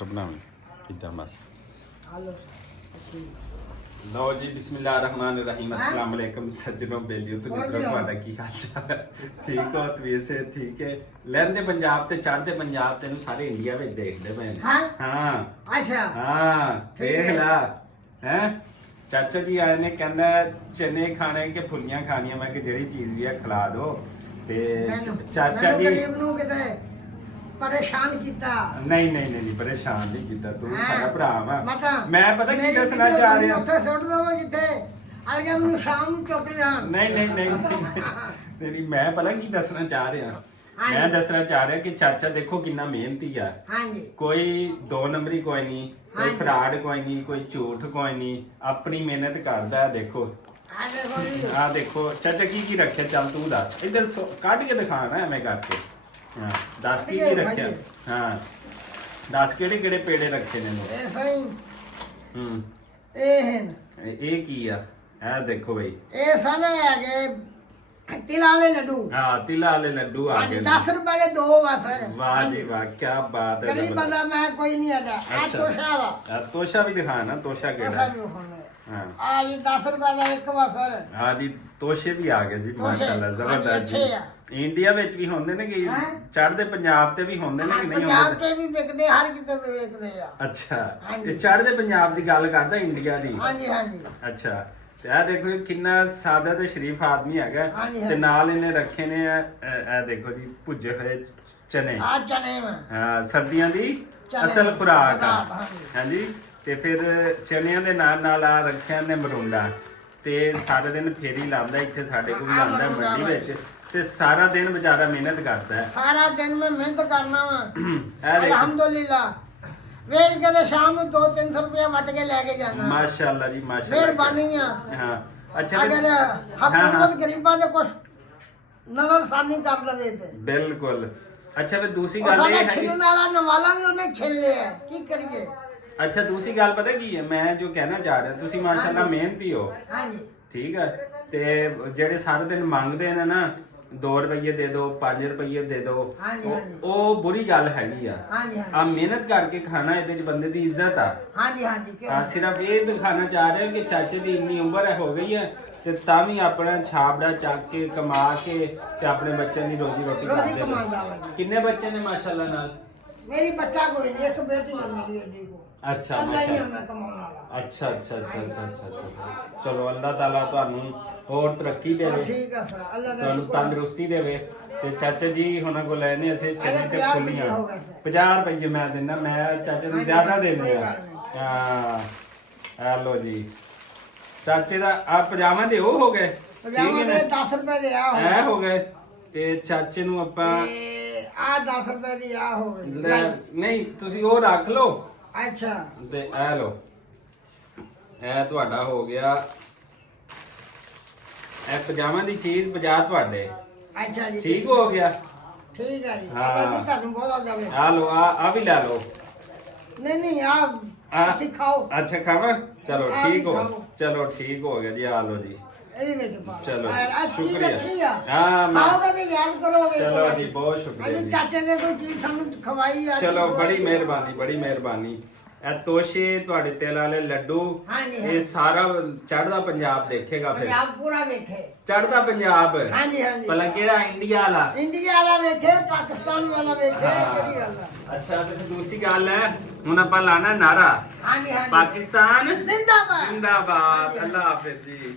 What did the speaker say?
ਪੁੱਠਾ ਬਣਾਵੇਂ ਕਿੱਦਾਂ ਬਸ ਹਾਲੋ ਲਓ ਜੀ ਬਿਸਮਿਲ੍ਲਾਹਿਰਰਹਿਮਾਨਿਰਰਹੀਮ अस्सलाम वालेकुम सज्जनों बेलियो तो मित्रों ਤੁਹਾਡਾ ਕੀ ਹਾਲ ਚਾਲ ਹੈ ਠੀਕ ਹੋ ਤਵੀਰ ਸੇ ਠੀਕ ਹੈ ਲਹਿੰਦੇ ਪੰਜਾਬ ਤੇ ਚੜ੍ਹਦੇ ਪੰਜਾਬ ਤੈਨੂੰ ਸਾਰੇ ਇੰਡੀਆ ਵਿੱਚ ਦੇਖਦੇ ਪਏ ਨੇ ਹਾਂ ਅੱਛਾ ਹਾਂ ਦੇਖ ਲੈ ਹੈ ਚਾਚਾ ਜੀ ਆਏ ਨੇ ਕਹਿੰਦਾ ਚਨੇ ਖਾਣੇ ਕਿ ਫੁੱਲੀਆਂ ਖਾਣੀਆਂ ਮੈਂ ਕਿ ਜਿਹੜੀ ਚੀਜ਼ ਵੀ ਆ ਖਿਲਾ ਦੋ ਤੇ ਚਾਚਾ ਜੀ ਗਰੀਬ ਨੂੰ ਕਿਤੇ ਪਰੇਸ਼ਾਨ ਕੀਤਾ ਨਹੀਂ ਪਰੇਸ਼ਾਨ ਨਹੀਂ ਕੀਤਾ ਤੂੰ ਸਾਡਾ ਭਰਾ ਵਾ ਮੈਂ ਪਤਾ ਕੀ ਮੇਰੀ ਦੱਸਣਾ ਵੀਡੀਓ ਚਾਹ ਰਿਹਾ ਉੱਥੇ ਸੁੱਟ ਦਵਾਂ ਜਿੱਥੇ ਅਲਗੇ ਮੈਨੂੰ ਸ਼ਾਮ ਨੂੰ ਚੁੱਕ ਲਿਆਣ ਨਹੀਂ ਮੈਂ ਪਤਾ ਕੀ ਦੱਸਣਾ ਚਾਹ ਰਿਹਾ ਮੈਂ ਦੱਸਣਾ ਚਾਹ ਰਿਹਾ ਕਿ ਚਾਚਾ ਦੇਖੋ ਕਿੰਨਾ ਮਿਹਨਤੀ ਆ ਹਾਂਜੀ ਕੋਈ ਦੋ ਨੰਬਰੀ ਕੋਈ ਨਹੀਂ ਕੋਈ ਫਰਾਡ ਕੋਈ ਨਹੀਂ ਕੋਈ ਝੂਠ ਕੋਈ ਨਹੀਂ ਆਪਣੀ ਮਿਹਨਤ ਕਰਦਾ ਦੇਖੋ ਆ ਦੇਖੋ ਜੀ ਆ ਦੇਖੋ ਚਾਚਾ ਕੀ ਰੱਖਿਆ ਚੱਲ ਤੂੰ ਦੱਸ ਇੱਧਰ ਕੱਢ ਕੇ ਦਿਖਾਣਾ ਐਵੇਂ ਕਰਕੇ ਹਾਂ ਦੱਸ ਕੀ ਰੱਖਿਆ ਹਾਂ ਦੱਸ ਕਿਹੜੇ ਪੇੜੇ ਰੱਖੇ ਨੇ ਇਹ ਸਹੀ ਹੂੰ ਇਹ ਹਨ ਇਹ ਕੀ ਆ ਇਹ ਦੇਖੋ ਬਈ ਇਹ ਸਾਰੇ ਹੈਗੇ ਤਿਲਾਂ ਵਾਲੇ ਲੱਡੂ ਹਾਂ ਤਿਲਾਂ ਵਾਲੇ ਲੱਡੂ ਆ ਹਾਂਜੀ ਗਏ 10 ਰੁਪਏ ਦੇ ਦੋ ਵਾ ਸਰ ਵਾਹ ਜੀ ਵਾਹ ਕੀ ਬਾਤ ਹੈ ਗਰੀਬ ਬੰਦਾ ਮੈਂ ਕੋਈ ਨਹੀਂ ਆਦਾ ਆ ਤੋਸ਼ਾ ਵਾ ਤੋਸ਼ਾ ਵੀ ਦਿਖਾਣਾ ਤੋਸ਼ਾ ਕਿਹੜਾ ਹਾਂ ਆ ਜੀ 10 ਰੁਪਏ ਦਾ ਇੱਕ ਵਾ ਸਰ ਹਾਂ ਜੀ ਤੋਸ਼ੇ ਵੀ ਆ ਗਏ ਜੀ ਮਾਸ਼ਾਅੱਲਾ ਜ਼ਬਰਦਸਤ ਜੀ ਇੰਡੀਆ ਵਿੱਚ ਵੀ ਹੁੰਦੇ ਨੇ ਕਿ ਚੜ੍ਹਦੇ ਪੰਜਾਬ ਤੇ ਵੀ ਹੁੰਦੇ ਨੇ ਕਿ ਨਹੀਂ ਹੁੰਦੇ ਪੰਜਾਬ ਤੇ ਵੀ ਵਿਕਦੇ ਹਰ ਕਿਤੇ ਵਿਕਦੇ ਆ ਅੱਛਾ ਤੇ ਚੜ੍ਹਦੇ ਪੰਜਾਬ ਦੀ ਗੱਲ ਕਰਦਾ ਇੰਡੀਆ ਦੀ ਹਾਂਜੀ ਅੱਛਾ ਤੇ ਇਹ ਦੇਖੋ ਕਿੰਨਾ ਸਾਦਾ ਤੇ ਸ਼ਰੀਫ ਆਦਮੀ ਹੈਗਾ ਤੇ ਨਾਲ ਇਹਨੇ ਰੱਖੇ ਨੇ ਇਹ ਦੇਖੋ ਜੀ ਭੁੱਜੇ ਹੋਏ ਚਨੇ ਆ ਚਨੇ ਹਾਂ ਸਰਦੀਆਂ ਦੀ ਅਸਲ ਖੁਰਾਕ ਆ ਹਾਂਜੀ ਤੇ ਫਿਰ ਚਨਿਆਂ ਦੇ ਨਾਲ ਆ ਰੱਖਿਆ ਨੇ ਮਰੂੰਡਾ ਤੇ ਸਾਰੇ ਦਿਨ ਫੇਰੀ ਲਾਉਂਦਾ ਇੱਥੇ ਸਾਡੇ ਕੋਲ ਆਉਂਦਾ ਮੰਡੀ ਵਿੱਚ ਤੇ ਸਾਰਾ ਦਿਨ ਵਿਚਾਰਾ ਮਿਹਨਤ ਕਰਦਾ ਹੈ ਸਾਰਾ ਦਿਨ ਮੈਂ ਮਿਹਨਤ ਕਰਨਾ ਵਾ ਅਲਹਮਦੁਲਿਲਾ ਵੇਚ ਕੇ ਤੇ ਸ਼ਾਮ ਨੂੰ 2-300 ਰੁਪਏ ਵੱਟ ਕੇ ਲੈ ਕੇ ਜਾਣਾ ਮਾਸ਼ਾਅੱਲਾ ਜੀ ਮਾਸ਼ਾਅੱਲਾ ਮਿਹਰਬਾਨੀ ਆ ਹਾਂ ਅੱਛਾ ਅਗਰ ਹਕੂਮਤ ਗਰੀਬਾਂ ਦੇ ਕੁਝ ਨਜ਼ਰਸਾਨੀ ਕਰ ਦਵੇ ਤੇ ਬਿਲਕੁਲ ਅੱਛਾ ਫਿਰ ਦੂਸਰੀ ਗੱਲ ਇਹ ਹੈ ਛਿਲਣ ਵਾਲਾ ਨਵਾਲਾ ਵੀ ਉਹਨੇ ਛਿਲ ਲਿਆ ਕੀ ਕਰੀਏ ਅੱਛਾ ਦੂਸਰੀ ਗੱਲ ਪਤਾ ਕੀ ਹੈ ਮੈਂ ਜੋ ਕਹਿਣਾ ਚਾਹ ਰਿਹਾ ਤੁਸੀਂ ਮਾਸ਼ਾਅੱਲਾ ਮਿਹਨਤੀ ਹੋ ਹਾਂਜੀ ਠੀਕ ਹੈ ਤੇ ਜਿਹੜੇ ਸਾਰੇ ਦਿਨ ਮੰਗਦੇ ਨੇ ਨਾ 2 ਰੁਪਏ ਦੇ ਦਿਓ 5 ਰੁਪਏ ਦੇ ਦਿਓ ਉਹ ਬੁਰੀ ਗੱਲ ਹੈਗੀ ਆ ਆ ਮਿਹਨਤ ਕਰਕੇ ਖਾਣਾ ਇਹਦੇ ਚ ਬੰਦੇ ਦੀ ਇੱਜ਼ਤ ਆ ਆ ਸਿਰਫ ਇਹ ਦਿਖਾਣਾ ਚਾਹ ਰਹੇ ਕਿ ਚਾਚੇ ਦੀ ਇੰਨੀ ਉਮਰ ਹੋ ਗਈ ਹੈ ਤੇ ਤਾਂ ਵੀ ਆਪਣਾ ਛਾਪੜਾ ਚੱਕ ਕੇ ਕਮਾ ਕੇ ਤੇ ਆਪਣੇ ਬੱਚਿਆਂ ਦੀ ਰੋਜੀ ਰੋਟੀ ਕਰਦੇ ਨੇ ਕਿੰਨੇ ਬੱਚੇ ਨੇ ਮਾਸ਼ਾਅੱਲਾ ਨਾਲ ਮੇਰੀ ਬੱਚਾ ਕੋਈ ਨਹੀਂ ਇੱਕ ਬੇਟੀ ਹੈ ਮੇਰੀ ਏਡੀ ਕੋ ਅੱਛਾ ਅੱਲਾ ਹੀ ਮੈਂ ਕਮਾਉਣ ਵਾਲਾ ਅੱਛਾ ਚਲੋ ਅੱਲਾਹ ਤਾਲਾ ਤੁਹਾਨੂੰ ਹੋਰ ਤਰੱਕੀ ਦੇਵੇ ਠੀਕ ਹੈ ਸਰ ਅੱਲਾ ਦਾ ਤੁਹਾਨੂੰ ਤੰਦਰੁਸਤੀ ਦੇਵੇ ਤੇ ਚਾਚਾ ਜੀ ਹੁਣਾਂ ਕੋਲ ਲੈਣੇ ਅਸੀਂ ਚੰਗੀ ਤੇ ਫੁੱਲੀਆਂ 50 ਰੁਪਏ ਮੈਂ ਦਿੰਦਾ ਮੈਂ ਚਾਚਾ ਨੂੰ ਜ਼ਿਆਦਾ ਦੇਣੇ ਆ ਹਾਂ ਲੋ ਜੀ ਚਾਚੇ ਦਾ ਆ ਪਜਾਮਾ ਦੇ ਉਹ ਹੋ ਗਏ ਪਜਾਮਾ ਦੇ 10 ਰੁਪਏ ਦੇ ਆ ਹੋ ਗਏ ਤੇ ਚਾਚੇ ਨੂੰ ਆਪਾਂ ਆ 10 ਰੁਪਏ ਦੀ ਆ ਹੋ ਗਈ ਨਹੀਂ ਤੁਸੀਂ ਉਹ ਰੱਖ ਲਓ ਅੱਛਾ ਤੇ ਇਹ ਲੋ ਇਹ ਤੁਹਾਡਾ ਹੋ ਗਿਆ ਇਹ ਪਜਾਮਾ ਦੀ ਚੀਜ਼ 50 ਤੁਹਾਡੇ ਅੱਛਾ ਜੀ ਠੀਕ ਹੋ ਗਿਆ ਠੀਕ ਹੈ ਜੀ ਅੱਲਾ ਜੀ ਤੁਹਾਨੂੰ ਬਹੁਤ ਜਾਵੇ ਆ ਲੋ ਆ ਵੀ ਲੈ ਲਓ ਨਹੀਂ ਆ ਤੁਸੀਂ ਖਾਓ ਅੱਛਾ ਖਾਵਾਂ ਚਲੋ ਠੀਕ ਹੋ ਗਿਆ ਜੀ ਆ ਲੋ ਜੀ ਇਹਦੇ ਵਿੱਚ ਪਾ ਚਲੋ ਸ਼ੁਕਰੀਆ ਹਾਂ ਖਾਓਗੇ ਤੇ ਯਾਦ ਕਰੋਗੇ ਚਲੋ ਜੀ ਬਹੁਤ ਸ਼ੁਕਰੀਆ ਜੀ ਚਾਚੇ ਨੇ ਕੋਈ ਚੀਜ਼ ਸਾਨੂੰ ਖਵਾਈ ਆ ਚਲੋ ਬੜੀ ਮਿਹਰਬਾਨੀ ਇਹ ਤੋਸ਼ੇ ਤੁਹਾਡੇ ਤਿਲ ਵਾਲੇ ਲੱਡੂ ਇਹ ਸਾਰਾ ਚੜ੍ਹਦਾ ਪੰਜਾਬ ਦੇਖੇਗਾ ਫਿਰ ਪੰਜਾਬ ਪੂਰਾ ਵੇਖੇ ਚੜ੍ਹਦਾ ਪੰਜਾਬ ਹਾਂਜੀ ਭਲਾ ਕਿਹੜਾ ਇੰਡੀਆ ਵਾਲਾ ਵੇਖੇ ਪਾਕਿਸਤਾਨ ਵਾਲਾ ਵੇਖੇ ਕਿਹੜੀ ਗੱਲ ਆ ਅੱਛਾ ਤੇ ਦੂਸਰੀ ਗੱਲ ਹੈ ਹੁਣ ਆਪਾਂ ਲਾਣਾ ਨਾਰਾ ਹਾਂਜੀ ਪਾਕਿਸਤਾਨ ਜ਼ਿੰਦਾਬਾਦ ਅੱਲਾਹ ਹਾਫਿਜ਼ ਜੀ